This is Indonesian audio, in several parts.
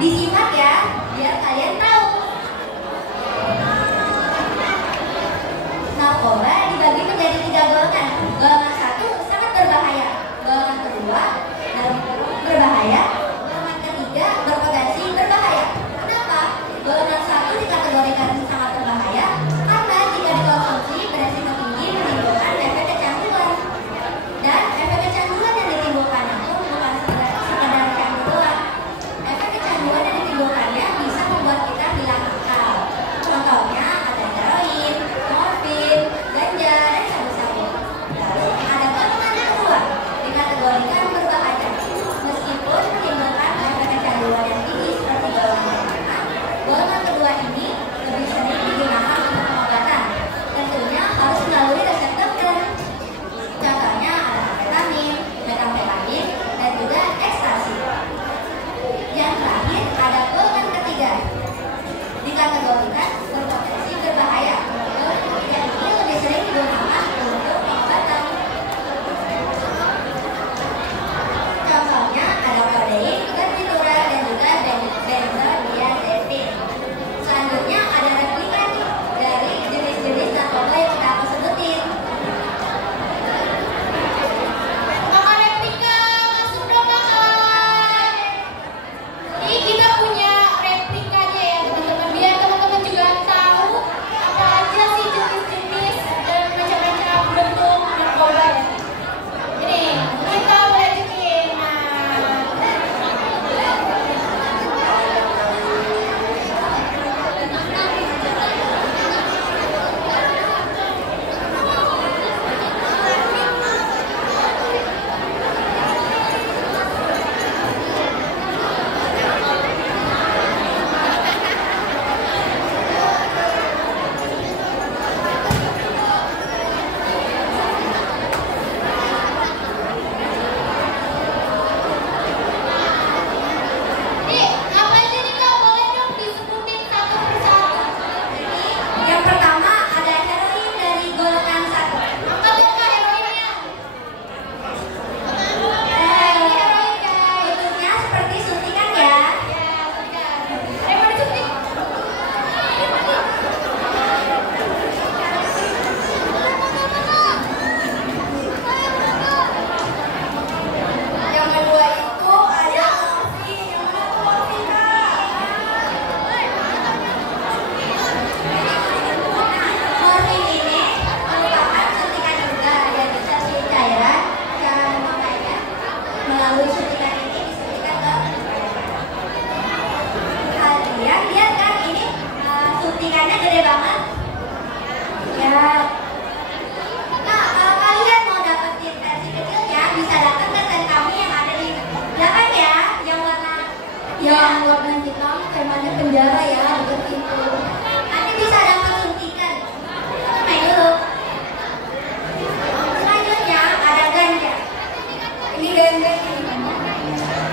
Disimak ya, biar kalian tahu. Narkoba dibagi menjadi 3 golongan. Golongan 1 sangat berbahaya. Golongan kedua berbahaya. Golongan ketiga berpotensi berbahaya. Kenapa? Golongan 1 dikategorikan sangat berbahaya karena jika dikonsumsi beresiko tinggi menimbulkan efek kecanduan. Dan efek kecanduan yang ditimbulkan itu bukan sekadar candu doang. Efek kecanduan yang ditimbulkannya bisa membuat kita hilang akal. Contohnya ada heroin, morfin, ganja, dan sabu-sabu. Lalu ada golongan kedua dikategorikan berbahaya. Meskipun menimbulkan efek kecanduan yang tinggi seperti golongan pertama, golongan kedua ini lebih sering digunakan untuk pengobatan. Tentunya harus melalui resep dokter. Contohnya ada amfetamin, metamfetamin, dan juga ekstasi. Yang terakhir ada golongan ketiga dikategorikan berpotensi berbahaya. Golongan ketiga ini lebih sering digunakan untuk pengobatan. Contohnya ada kodein, barbiturat, dan juga benzodiazepin. Selanjutnya ada replika nih dari jenis-jenis narkoba yang kita aku sebutin. Kakak replika, masuk dong kakak. Ini kita punya replikanya ya teman-teman. Biar teman-teman juga tahu apa aja sih jenis-jenis dan macam-macam bentuk narkoba ya. Ini kita boleh bikin. Nih, apa aja nih kak? Boleh dong disebutin satu persatu. Yang pertama ada heroin dari golongan 1. Angkat dong kak heroinnya. Heroin bentuknya seperti suntikan ya. Ya, sudah. Ayo disuntik. Yang kedua itu ada morfin. Yang mana tuh morfin, Kak? Morfin ini merupakan suntikan juga yang bisa di cairan. Cara memakainya melalui suntikan ini disuntikan ke kalian lihat kan ini suntikannya gede banget. Ya. Nah, kalau kalian mau dapetin versi kecilnya, bisa datang ke stand kami yang ada di belakang ya, yang warna hitam, temanya penjara ya, dekat pintu. Nanti bisa dapat suntikan. Main dulu. Selanjutnya ada ganja. Ini ganja ini.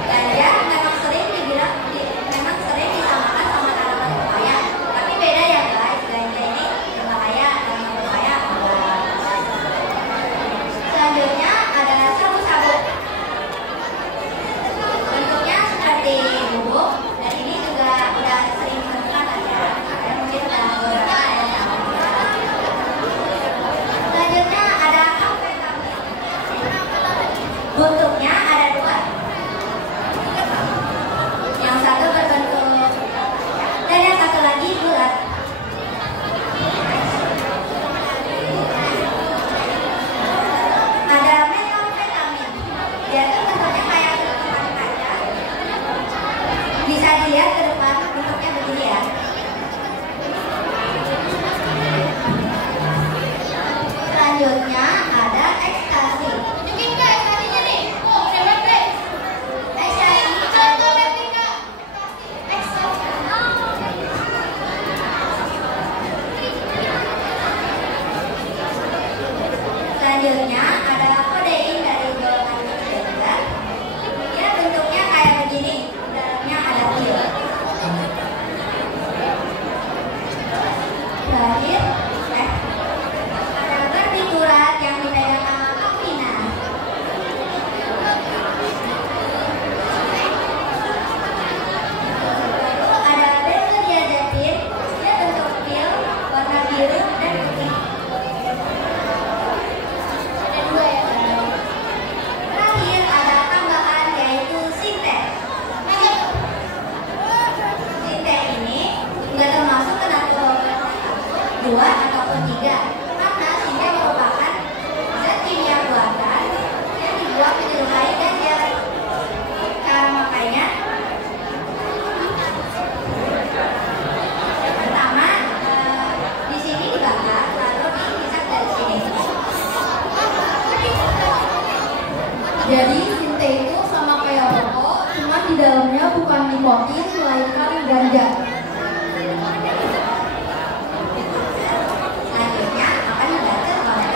Ganja memang sering dibilang, memang sering disamakan sama tanaman berbahaya. Tapi beda ya guys, ganja ini berbahaya, tanaman berbahaya enggak. Selanjutnya ada sabu-sabu. Bentuknya seperti bubuk dan ini juga udah sering ditemukan dua ataupun tiga. Karena simia merupakan zat kimia buatan yang dibuat menyerupai ganja. Makanya pertama di sini dibakar lalu dipisah dari sini. Jadi sinte itu sama kayak rokok, cuma di dalamnya bukan nikotin melainkan ganja. Selanjutnya akan dibaca oleh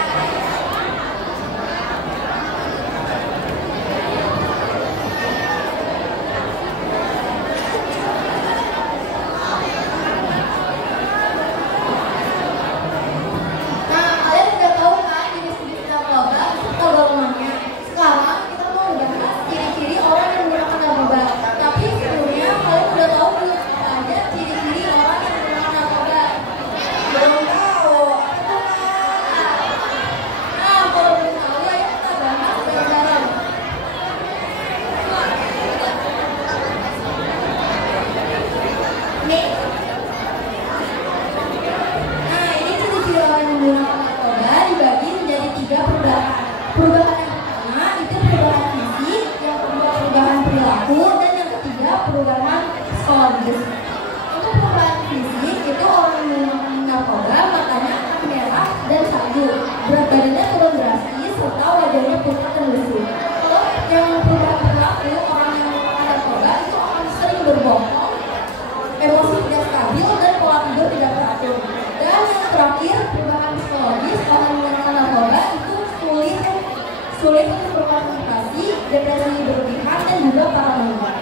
Perubahan yang pertama itu perubahan fisik, yang kedua perubahan perilaku, dan yang ketiga perubahan psikologis. Untuk perubahan fisik itu orang yang menggunakan narkoba matanya akan merah dan sayu, berat badannya turun drastis, serta wajahnya putih dan lesu. Kalau yang perubahan perilaku, orang yang menggunakan narkoba itu akan sering berbohong, emosi tidak stabil, dan pola tidur tidak teratur. Dan yang terakhir perubahan psikologis, orang yang menggunakan narkoba itu sulit untuk berkomunikasi, depresi berlebihan, dan juga paranoia.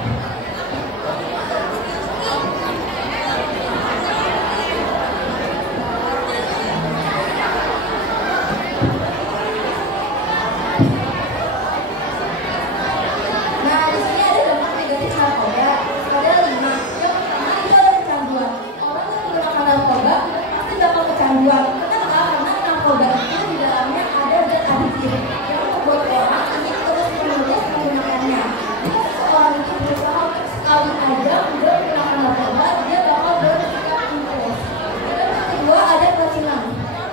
Nah, di sini ada dampak negatif narkoba. Ada 5. Yang pertama itu ada kecanduan. Orang yang menggunakan narkoba pasti bakal kecanduan. Kenapa? Karena narkoba itu di dalamnya ada zat adiktif yang membuat orang ingin terus-menerus menggunakannya. Jika seseorang itu berusaha untuk sekali aja udah menggunakan narkoba, dia bakal bersikap impuls. Dan yang kedua ada keracunan.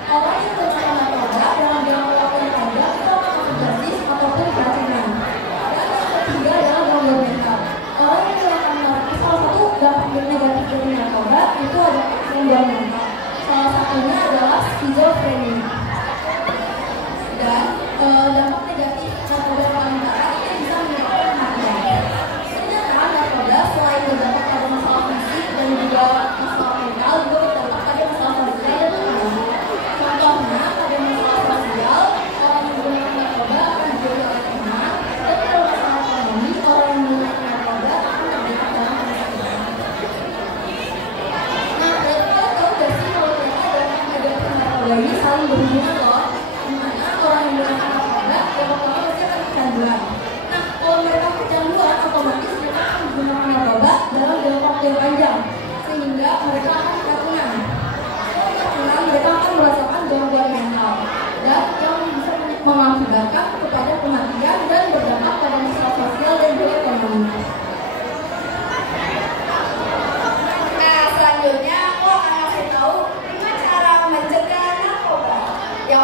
Orang yang menggunakan narkoba dalam jangka waktu yang panjang itu akan overdosis ataupun keracunan. Dan yang ketiga adalah gangguan mental. Orang yang menggunakan narkoba, salah satu dampak negatif dari narkoba itu ada gangguan mental. Salah satunya adalah skizofrenia. Dan dampak negatif narkoba paling parah itu bisa menyebabkan kematian. Ternyata narkoba selain berdampak pada masalah fisik dan juga masalah mental, juga berdampak pada masalah sosial dan ekonomi. Contohnya pada masalah sosial, orang yang menggunakan narkoba akan menjadi orang teman, dan pada masalah ekonomi, orang yang menggunakan narkoba akan terlibat dalam kemiskinan. Nah, kita tahu gak sih kalau ternyata dampak negatif narkoba ini saling berhubungan loh. Orang yang menggunakan narkoba, yang pertama pasti akan kecanduan. Nah, kalau mereka kecanduan, otomatis mereka akan menggunakan narkoba dalam jangka waktu yang panjang, sehingga mereka akan keracunan. Setelah keracunan, mereka akan merasakan gangguan mental, dan yang bisa mengakibatkan kepada kematian dan berdampak pada masalah sosial dan juga ekonomi. Nah, selanjutnya aku akan kasih tahu gimana cara mencegah narkoba. Yang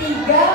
3